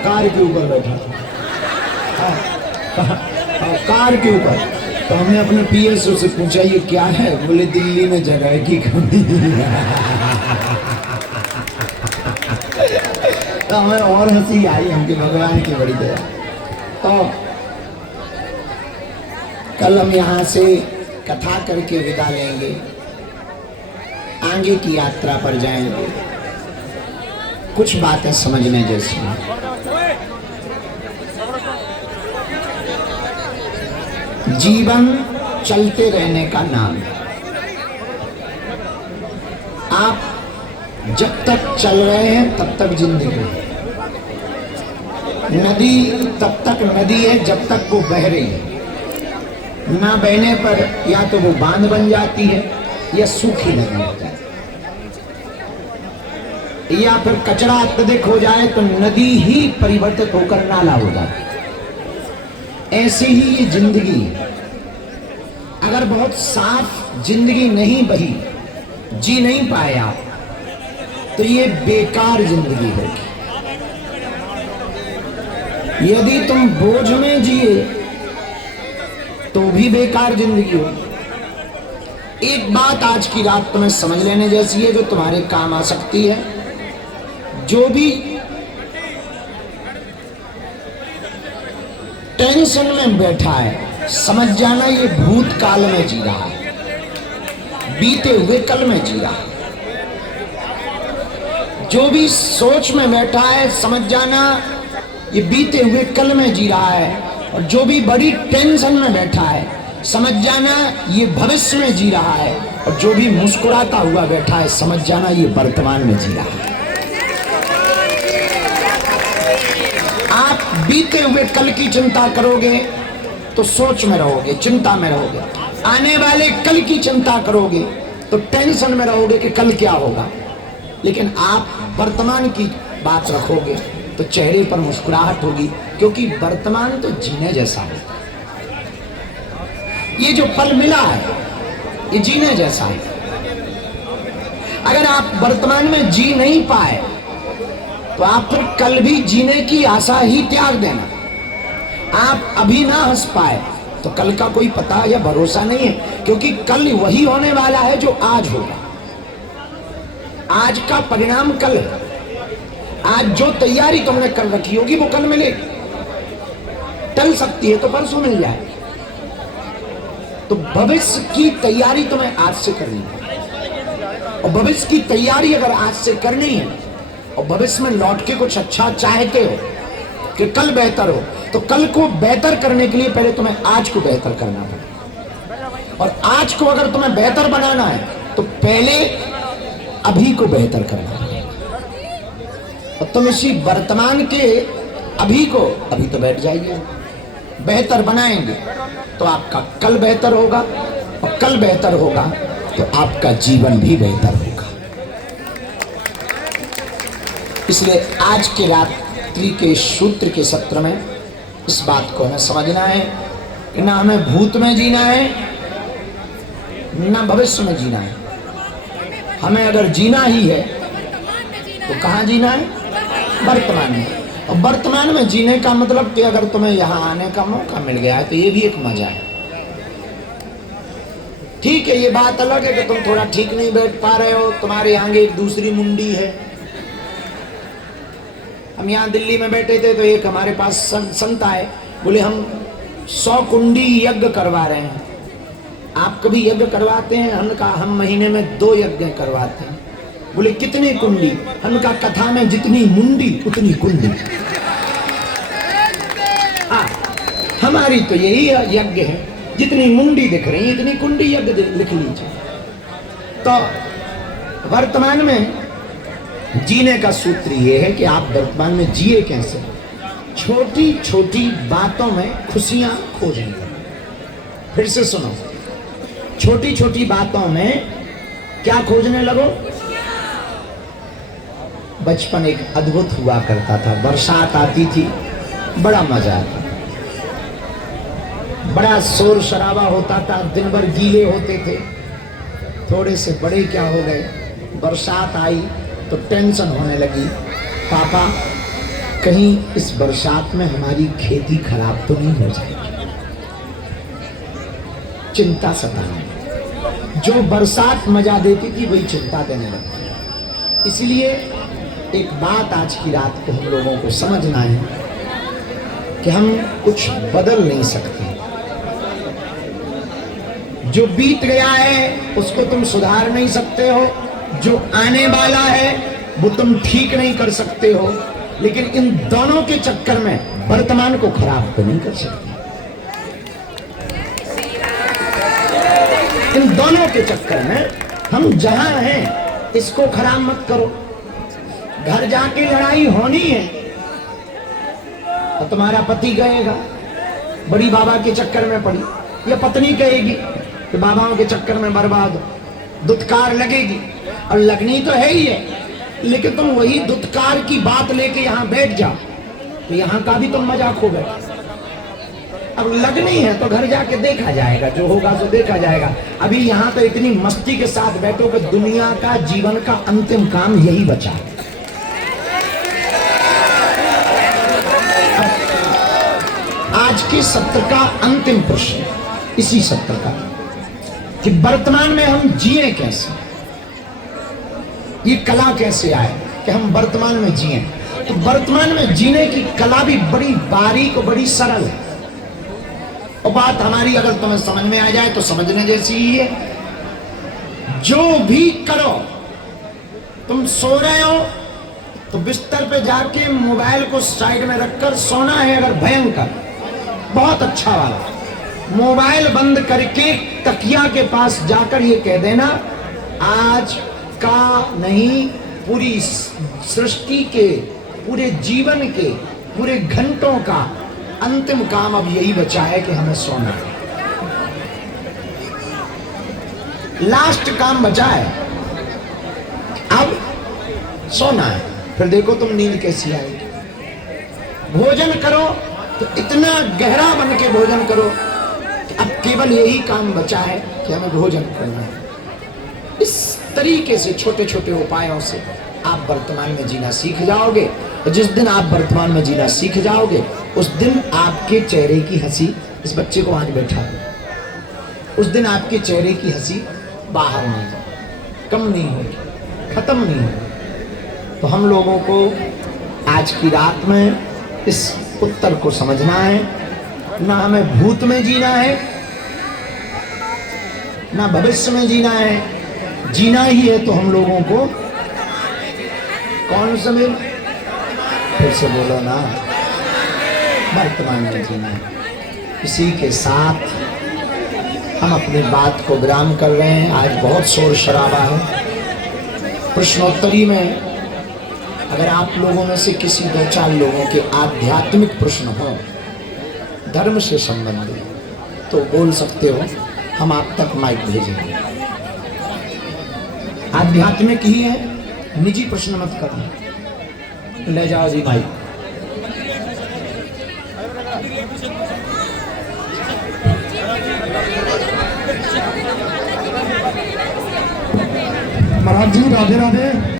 Car के ऊपर बैठा था। कार के ऊपर। तो हमने अपने पीएसओ से पूछा ये क्या है? बोले दिल्ली में जगह की कमी। तो हमें और हंसी आई, हमके भगवान की बड़ी दया। तो कल हम यहाँ से कथा करके विदा लेंगे, आगे की यात्रा पर जाएंगे। कुछ बातें समझने जैसी हैं। जीवन चलते रहने का नाम है। आप जब तक चल रहे हैं तब तक जिंदगी है। नदी तब तक नदी है जब तक वो बह रही है। ना बहने पर या तो वो बांध बन जाती है या सूखी नदी हो जाती है, या फिर कचरा अत्यधिक हो जाए तो नदी ही परिवर्तित होकर नाला हो जाती है। ऐसे ही ये जिंदगी, अगर बहुत साफ जिंदगी नहीं बही, जी नहीं पाए आप, तो ये बेकार जिंदगी होगी। यदि तुम बोझ में जिए तो भी बेकार जिंदगी होगी। एक बात आज की रात तुम्हें समझ लेने जैसी है, जो तुम्हारे काम आ सकती है। जो भी टेंशन में बैठा है, समझ जाना ये भूतकाल में जी रहा है, बीते हुए कल में जी रहा है। जो भी सोच में बैठा है, समझ जाना ये बीते हुए कल में जी रहा है। और जो भी बड़ी टेंशन में बैठा है, समझ जाना ये भविष्य में जी रहा है। और जो भी मुस्कुराता हुआ बैठा है, समझ जाना ये वर्तमान में जी रहा है। आप बीते हुए कल की चिंता करोगे तो सोच में रहोगे, चिंता में रहोगे। आने वाले कल की चिंता करोगे तो टेंशन में रहोगे कि कल क्या होगा। लेकिन आप वर्तमान की बात रखोगे तो चेहरे पर मुस्कुराहट होगी, क्योंकि वर्तमान तो जीने जैसा है। ये जो पल मिला है ये जीने जैसा है। अगर आप वर्तमान में जी नहीं पाए तो आप फिर कल भी जीने की आशा ही त्याग देना। आप अभी ना हंस पाए तो कल का कोई पता या भरोसा नहीं है, क्योंकि कल वही होने वाला है जो आज होगा। आज का परिणाम कल है। आज जो तैयारी तुमने कर रखी होगी वो कल मिलेगी। टल सकती है तो परसों मिल जाए। तो भविष्य की तैयारी तुम्हें आज से करनी है। और भविष्य की तैयारी अगर आज से करनी है और भविष्य में लौट के कुछ अच्छा चाहते हो कि कल बेहतर हो, तो कल को बेहतर करने के लिए पहले तुम्हें आज को बेहतर करना पड़ेगा। और आज को अगर तुम्हें बेहतर बनाना है तो पहले अभी को बेहतर करना पड़ेगा। और तुम इसी वर्तमान के अभी को अभी तो बैठ जाइए, बेहतर बनाएंगे तो आपका कल बेहतर होगा। और कल बेहतर होगा तो आपका जीवन भी बेहतर होगा। इसलिए आज के रात्रि के सूत्र के सत्र में इस बात को हमें समझना है कि ना हमें भूत में जीना है ना भविष्य में जीना है। हमें अगर जीना ही है तो कहाँ जीना है? वर्तमान में। और वर्तमान में जीने का मतलब कि अगर तुम्हें यहाँ आने का मौका मिल गया है तो ये भी एक मजा है। ठीक है, ये बात अलग है कि तुम थोड़ा ठीक नहीं बैठ पा रहे हो, तुम्हारे आगे एक दूसरी मुंडी है। हम यहाँ दिल्ली में बैठे थे तो एक हमारे पास संत आए, बोले हम 100 कुंडी यज्ञ करवा रहे हैं, आप कभी यज्ञ करवाते हैं? हमने कहा हम महीने में 2 यज्ञ करवाते हैं। बोले कितनी कुंडी? हमने कहा कथा में जितनी मुंडी उतनी कुंडी। हमारी तो यही यज्ञ है, जितनी मुंडी दिख रही है इतनी कुंडी यज्ञ लिख लीजिए। तो वर्तमान में जीने का सूत्र ये है कि आप वर्तमान में जिए कैसे। छोटी छोटी बातों में खुशियां खोजें। फिर से सुनो, छोटी छोटी बातों में क्या खोजने लगो? बचपन एक अद्भुत हुआ करता था। बरसात आती थी, बड़ा मजा आता, बड़ा शोर शराबा होता था, दिन भर गीले होते थे। थोड़े से बड़े क्या हो गए, बरसात आई तो टेंशन होने लगी। पापा कहीं इस बरसात में हमारी खेती खराब तो नहीं हो जाएगी, चिंता सताने। जो बरसात मजा देती थी वही चिंता देने लगती है। इसलिए एक बात आज की रात को हम लोगों को समझना है कि हम कुछ बदल नहीं सकते। जो बीत गया है उसको तुम सुधार नहीं सकते हो, जो आने वाला है वो तुम ठीक नहीं कर सकते हो, लेकिन इन दोनों के चक्कर में वर्तमान को खराब तो नहीं कर सकते। इन दोनों के चक्कर में हम जहां हैं इसको खराब मत करो। घर जाके लड़ाई होनी है तो तुम्हारा पति कहेगा बड़ी बाबा के चक्कर में पड़ी, या पत्नी कहेगी कि बाबाओं के चक्कर में बर्बाद हो, दुत्कार लगेगी और लगनी तो है ही है, लेकिन तुम वही दुत्कार की बात लेके यहां बैठ जाओ तो यहां का भी तुम मजाक हो गए। अब लगनी है तो घर जाके देखा जाएगा, जो होगा तो देखा जाएगा। अभी यहां तो इतनी मस्ती के साथ बैठो कि दुनिया का जीवन का अंतिम काम यही बचा है। आज के सत्र का अंतिम प्रश्न इसी सत्र का कि वर्तमान में हम जिए कैसे, ये कला कैसे आए कि हम वर्तमान में जिए। तो वर्तमान में जीने की कला भी बड़ी बारीक और बड़ी सरल है, और बात हमारी अगर तुम्हें समझ में आ जाए तो समझने जैसी ही है। जो भी करो, तुम सो रहे हो तो बिस्तर पे जाके मोबाइल को साइड में रखकर सोना है। अगर भयंकर बहुत अच्छा वाला, मोबाइल बंद करके तकिया के पास जाकर ये कह देना आज का नहीं, पूरी सृष्टि के, पूरे जीवन के, पूरे घंटों का अंतिम काम अब यही बचा है कि हमें सोना है। लास्ट काम बचा है, अब सोना है। फिर देखो तुम नींद कैसी आएगी। भोजन करो तो इतना गहरा बन के भोजन करो कि अब केवल यही काम बचा है कि हमें भोजन करना है। इस तरीके से छोटे छोटे उपायों से आप वर्तमान में जीना सीख जाओगे, और जिस दिन आप वर्तमान में जीना सीख जाओगे उस दिन आपके चेहरे की हंसी, इस बच्चे को आज बैठा दो, उस दिन आपके चेहरे की हंसी बाहर नहीं होगी, कम नहीं होगी, खत्म नहीं होगी। तो हम लोगों को आज की रात में इस उत्तर को समझना है। ना हमें भूत में जीना है, ना भविष्य में जीना है, जीना ही है तो हम लोगों को कौन सा में, फिर से बोलो ना, वर्तमान में जीना है। इसी के साथ हम अपनी बात को विराम कर रहे हैं। आज बहुत शोर शराबा है। प्रश्नोत्तरी में अगर आप लोगों में से किसी दो चार लोगों के आध्यात्मिक प्रश्न हो, धर्म से संबंधित, तो बोल सकते हो, हम आप तक माइक भेजेंगे। आध्यात्मिक ही है, निजी प्रश्न मत करना। ले जाओ जी माइक। महाराज जी राधे राधे।